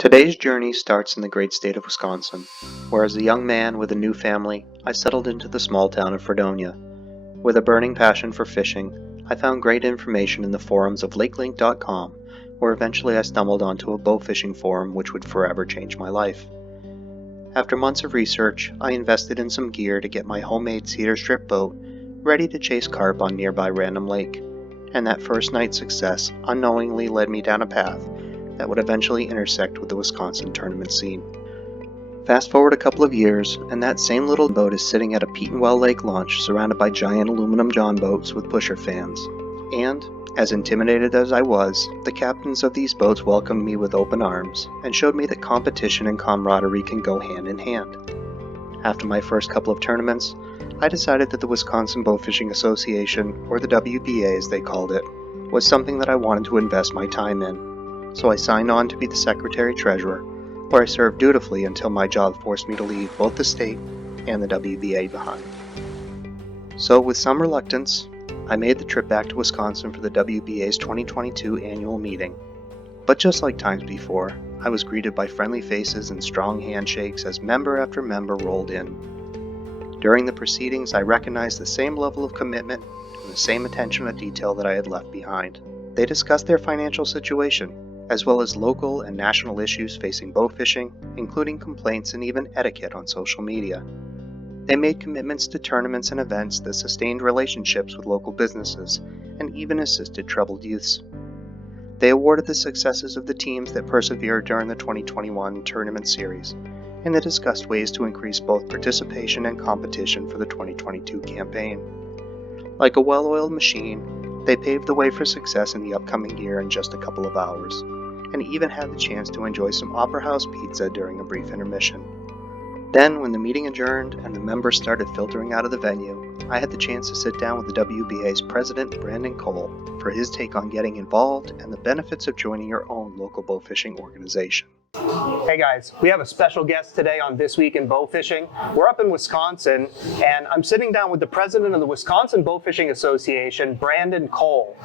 Today's journey starts in the great state of Wisconsin, where as a young man with a new family, I settled into the small town of Fredonia. With a burning passion for fishing, I found great information in the forums of lakelink.com, where eventually I stumbled onto a bow fishing forum which would forever change my life. After months of research, I invested in some gear to get my homemade cedar strip boat ready to chase carp on nearby random lake, and that first night's success unknowingly led me down a path that would eventually intersect with the Wisconsin tournament scene. Fast forward a couple of years, and that same little boat is sitting at a Petenwell Lake launch surrounded by giant aluminum john boats with pusher fans. And, as intimidated as I was, the captains of these boats welcomed me with open arms and showed me that competition and camaraderie can go hand in hand. After my first couple of tournaments, I decided that the Wisconsin Bowfishing Association, or the WBA as they called it, was something that I wanted to invest my time in. So I signed on to be the secretary-treasurer, where I served dutifully until my job forced me to leave both the state and the WBA behind. So with some reluctance, I made the trip back to Wisconsin for the WBA's 2022 annual meeting. But just like times before, I was greeted by friendly faces and strong handshakes as member after member rolled in. During the proceedings, I recognized the same level of commitment and the same attention to detail that I had left behind. They discussed their financial situation, as well as local and national issues facing bow fishing, including complaints and even etiquette on social media. They made commitments to tournaments and events that sustained relationships with local businesses and even assisted troubled youths. They awarded the successes of the teams that persevered during the 2021 tournament series, and they discussed ways to increase both participation and competition for the 2022 campaign. Like a well-oiled machine, they paved the way for success in the upcoming year in just a couple of hours, and even had the chance to enjoy some Opera House pizza during a brief intermission. Then, when the meeting adjourned and the members started filtering out of the venue, I had the chance to sit down with the WBA's president, Brandon Cole, for his take on getting involved and the benefits of joining your own local bow fishing organization. Hey guys, we have a special guest today on This Week in Bow Fishing. We're up in Wisconsin, and I'm sitting down with the president of the Wisconsin Bowfishing Association, Brandon Cole.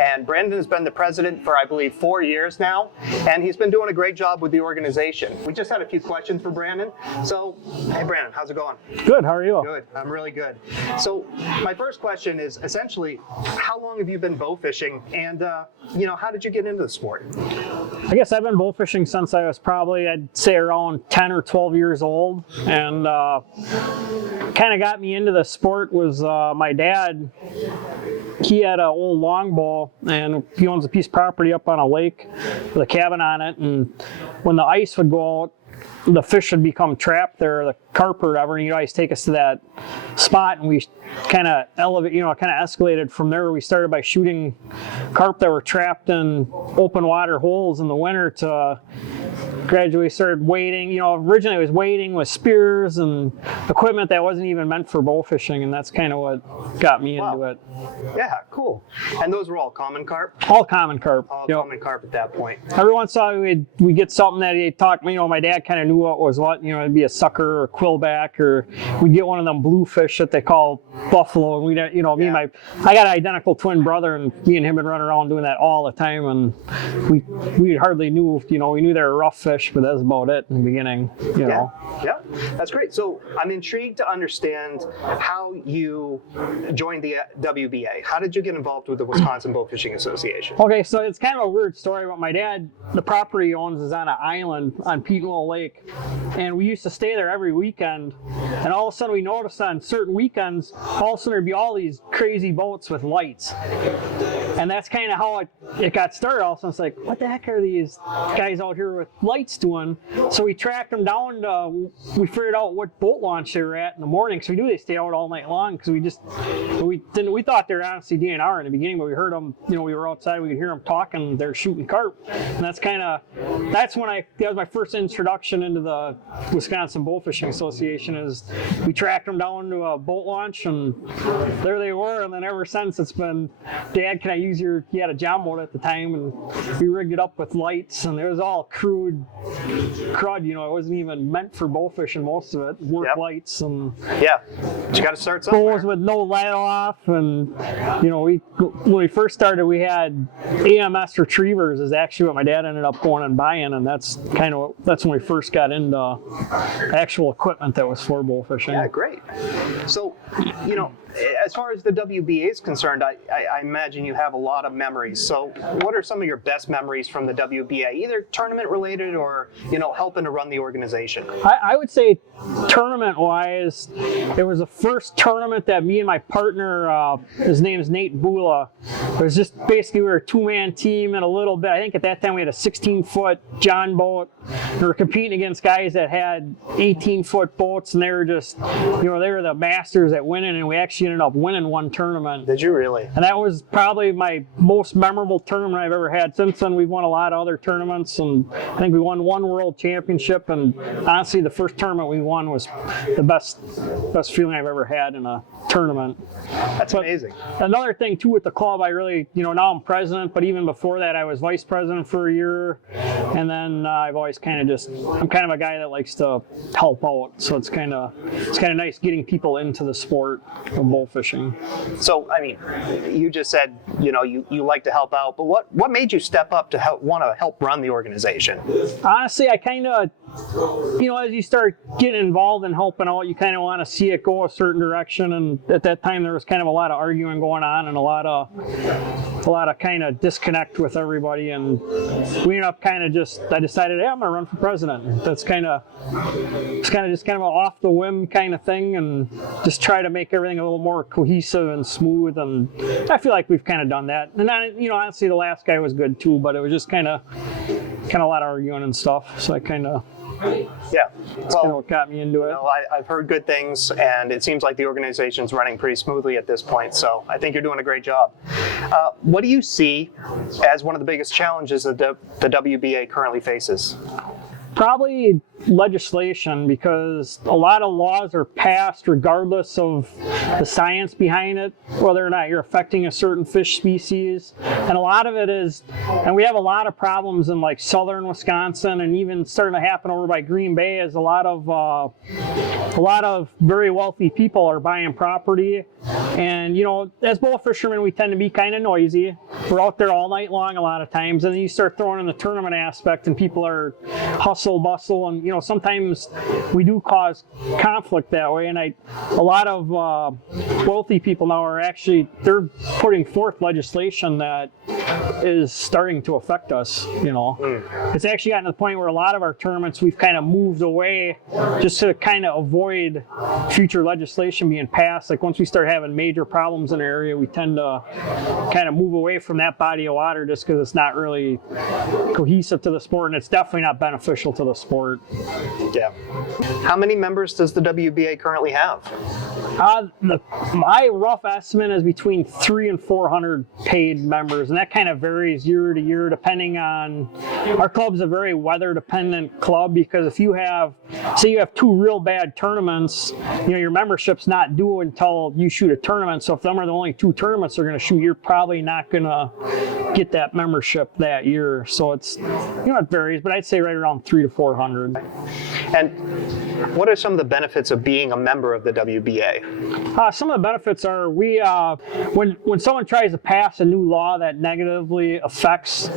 And Brandon has been the president for, I believe, 4 years now, and he's been doing a great job with the organization. We just had a few questions for Brandon. So, hey Brandon, how's it going? Good, how are you? Good, I'm really good. So, my first question is essentially, how long have you been bow fishing, and how did you get into the sport? I guess I've been bow fishing since I was probably, I'd say, around 10 or 12 years old, and kind of got me into the sport was my dad. He had an old longbow, and he owns a piece of property up on a lake with a cabin on it, and when the ice would go out, the fish would become trapped there, the carp or whatever, and he'd always take us to that spot, and we kind of escalated from there. We started by shooting carp that were trapped in open water holes in the winter to gradually started wading. Originally it was wading with spears and equipment that wasn't even meant for bow fishing, and that's kind of what got me into it. Yeah, cool. And those were all common carp? All common carp. All common carp at that point. Every once in a while we'd get something that he talked, my dad kind of knew what was what, it'd be a sucker or quillback, or we'd get one of them bluefish that they call buffalo, and we'd, I got an identical twin brother, and me and him would run around doing that all the time, and we hardly knew, we knew they were rough fish, but that's about it in the beginning, Yeah, that's great. So I'm intrigued to understand how you joined the WBA. How did you get involved with the Wisconsin Bowfishing Association? Okay, so it's kind of a weird story, but my dad, the property he owns is on an island on Petenwell Lake, and we used to stay there every weekend, and all of a sudden we noticed on certain weekends, all of a sudden there'd be all these crazy boats with lights. And that's kind of how it got started. All of a sudden it's like, what the heck are these guys out here with lights doing? So we tracked them down, we figured out what boat launch they were at in the morning, so we knew they stayed out all night long, because we thought they were honestly DNR in the beginning, but we heard them, we were outside, we could hear them talking, they're shooting carp. And that was my first introduction into the Wisconsin Bowfishing Association. Is we tracked them down to a boat launch, and there they were. And then ever since, it's been, Dad, can I you had a John boat at the time, and we rigged it up with lights, and it was all crude crud. It wasn't even meant for bow fishing. Most of it work lights and but you got to start somewhere. bows with no let off, and when we first started, we had AMS retrievers. Is actually what my dad ended up going and buying, and that's when we first got into actual equipment that was for bow fishing. Yeah, great. So, as far as the WBA is concerned, I imagine you have a lot of memories. So what are some of your best memories from the WBA, either tournament related or, helping to run the organization? I would say tournament wise, it was the first tournament that me and my partner, his name is Nate Bula, it was just basically we were a 2-man team and a little bit, I think at that time we had a 16-foot John boat. We were competing against guys that had 18-foot boats, and they were just, they were the masters at winning, and we actually ended up winning one tournament. Did you really? And that was probably my most memorable tournament I've ever had. Since then, we've won a lot of other tournaments, and I think we won one world championship, and honestly, the first tournament we won was the best feeling I've ever had in a tournament. That's amazing. Another thing, too, with the club, I really, now I'm president, but even before that, I was vice president for a year, and then I've always I'm kind of a guy that likes to help out, so it's kind of nice getting people into the sport of bow fishing. So, you just said, you like to help out, but what made you step up to want to help run the organization? Honestly, I kind of, as you start getting involved in helping out, you kind of want to see it go a certain direction, and at that time there was kind of a lot of arguing going on and a lot of kind of disconnect with everybody, and we ended up I decided, I'm gonna run for president. That's kind of an off the whim kind of thing, and just try to make everything a little more cohesive and smooth, and I feel like we've kind of done that. And then, honestly, the last guy was good too, but it was just kind of a lot of arguing and stuff, so I kind of that's kind of what got me into it. I've heard good things, and it seems like the organization's running pretty smoothly at this point, so I think you're doing a great job. What do you see as one of the biggest challenges that the WBA currently faces? Probably legislation, because a lot of laws are passed regardless of the science behind it, whether or not you're affecting a certain fish species. And a lot of it is, and we have a lot of problems in like southern Wisconsin, and even starting to happen over by Green Bay, is a lot of very wealthy people are buying property. And as bow fishermen, we tend to be kind of noisy. We're out there all night long a lot of times, and then you start throwing in the tournament aspect, and people are hustle bustle, and sometimes we do cause conflict that way. And a lot of wealthy people now are they're putting forth legislation that is starting to affect us. It's actually gotten to the point where a lot of our tournaments we've kind of moved away just to kind of avoid future legislation being passed. Like once we start having major problems in an area, we tend to kind of move away from that body of water just because it's not really cohesive to the sport, and it's definitely not beneficial to the sport. Yeah. How many members does the WBA currently have? My rough estimate is between 300 and 400 paid members, and that kind of varies year to year depending on. Our club's a very weather dependent club, because if you have, say you have 2 real bad tournaments, your membership's not due until you shoot a tournament. So if them are the only 2 tournaments they're going to shoot, you're probably not going to get that membership that year. So it's, it varies, but I'd say right around 300 to 400. And what are some of the benefits of being a member of the WBA? Some of the benefits are when someone tries to pass a new law that negatively affects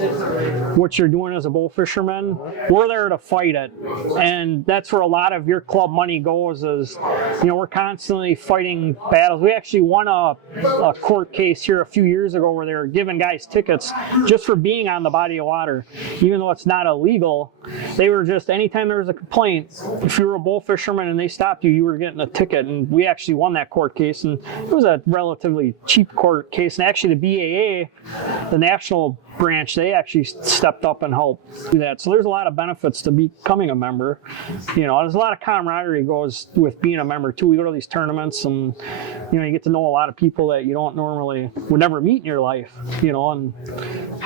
what you're doing as a bull fisherman, we're there to fight it. And that's where a lot of your club money goes, is, we're constantly fighting battles. We actually won a court case here a few years ago where they were giving guys tickets just for being on the body of water. Even though it's not illegal, they were just, anytime there was a complaint, if you were a bull fisherman and they stopped you, you were getting a ticket. And we actually won that court case, and it was a relatively cheap court case. And actually the BAA, the national branch, they actually stepped up and helped do that. So there's a lot of benefits to becoming a member. There's a lot of camaraderie goes with being a member too. We go to these tournaments, and you get to know a lot of people that you don't normally would never meet in your life. And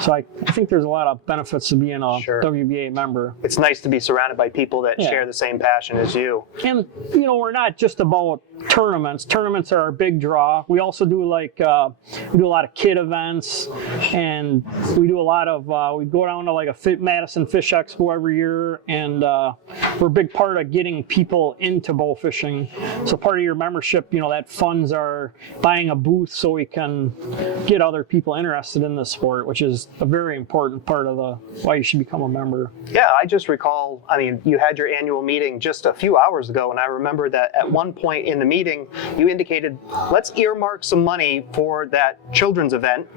so I think there's a lot of benefits to being a WBA member. It's nice to be surrounded by people that share the same passion as you. And we're not just about tournaments. Tournaments are our big draw. We also do we do a lot of kid events, and we do a lot of we go down to like a Madison Fish Expo every year, and we're a big part of getting people into bow fishing. So part of your membership, that funds are buying a booth so we can get other people interested in the sport, which is a very important part of why you should become a member. Yeah, I just recall, you had your annual meeting just a few hours ago, and I remember that at one point in the meeting, you indicated, let's earmark some money for that children's event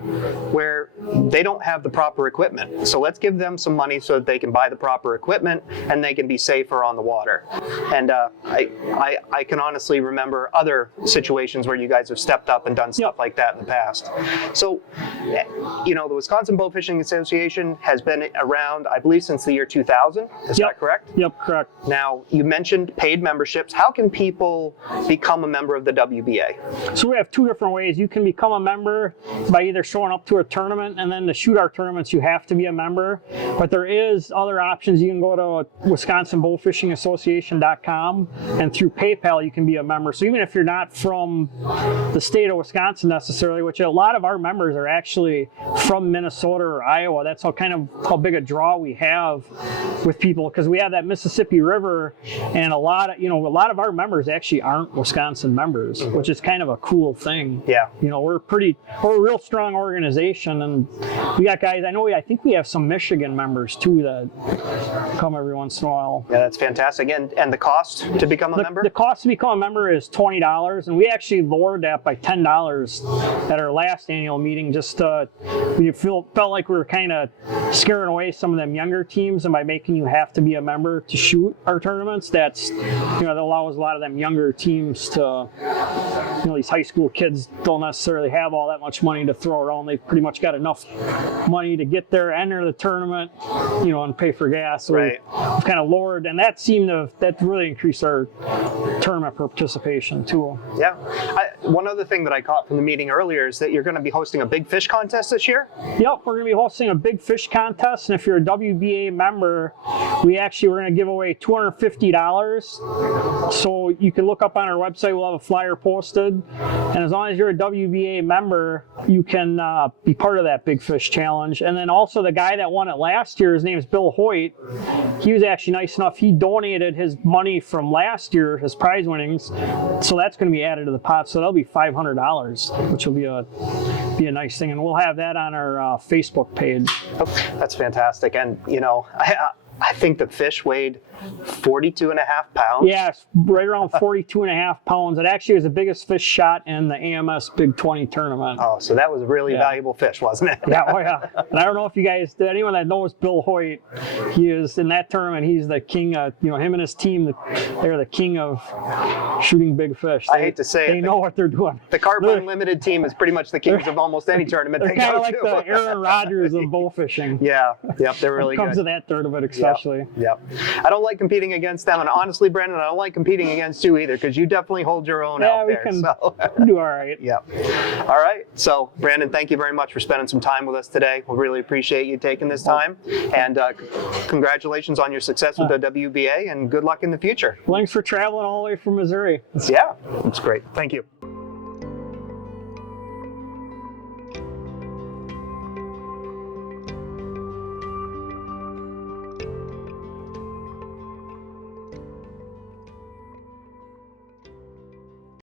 where they don't have the proper equipment. So let's give them some money so that they can buy the proper equipment and they can be safer on the water. And I can honestly remember other situations where you guys have stepped up and done stuff like that in the past. So, the Wisconsin Bowfishing Association has been around, I believe, since the year 2000. Is that correct? Yep, correct. Now, you mentioned paid memberships. How can people become a member of the WBA? So we have two different ways. You can become a member by either showing up to a tournament, and then to shoot our tournaments, you have to be a member. But there is other options. You can go to WisconsinBowfishingAssociation.com, and through PayPal, you can be a member. So even if you're not from the state of Wisconsin necessarily, which a lot of our members are actually from Minnesota or Iowa, that's how big a draw we have with people, because we have that Mississippi River, and a lot of our members actually aren't Wisconsin members, which is kind of a cool thing. Yeah. We're a real strong organization, and we got guys, I think we have some Michigan members too that come every once in a while. Yeah, that's fantastic. And the cost to become a member? The cost to become a member is $20, and we actually lowered that by $10 at our last annual meeting. We felt like we were kind of scaring away some of them younger teams, and by making you have to be a member to shoot our tournaments, that allows a lot of them younger teams to, these high school kids don't necessarily have all that much money to throw around. They've pretty much got enough money to get there, enter the tournament, and pay for gas. So right. We've kind of lowered, and that really increased our tournament participation too. Yeah. One other thing that I caught from the meeting earlier is that you're going to be hosting a big fish contest this year? Yep, we're going to be hosting a big fish contest, and if you're a WBA member, we're going to give away $250. So you can look up on our website, we'll have a flyer posted, and as long as you're a WBA member, you can be part of that big fish challenge. And then also the guy that won it last year, his name is Bill Hoyt. He was actually nice enough, he donated his money from last year, his prize winnings, so that's going to be added to the pot, so that'll be $500, which will be a nice thing, and we'll have that on our Facebook page. That's fantastic. And I think the fish weighed 42.5 pounds. Yeah, right around 42.5 pounds. It actually was the biggest fish shot in the AMS Big 20 tournament. Oh, so that was really valuable fish, wasn't it? Yeah, And I don't know if you guys, anyone that knows Bill Hoyt, he is in that tournament, he's the king of, him and his team, they're the king of shooting big fish. I hate to say it. They know what they're doing. The Carp Unlimited team is pretty much the kings of almost any tournament they go to. They're kind of like the Aaron Rodgers of bow fishing. Yeah, they're really good. When it comes to that tournament especially. Yep. I don't like competing against them, and honestly, Brandon, I don't like competing against you either, because you definitely hold your own out there. We can do all right. Yeah. All right. So, Brandon, thank you very much for spending some time with us today. We really appreciate you taking this time, and congratulations on your success with the WBA, and good luck in the future. Thanks for traveling all the way from Missouri. Yeah, it's great. Thank you.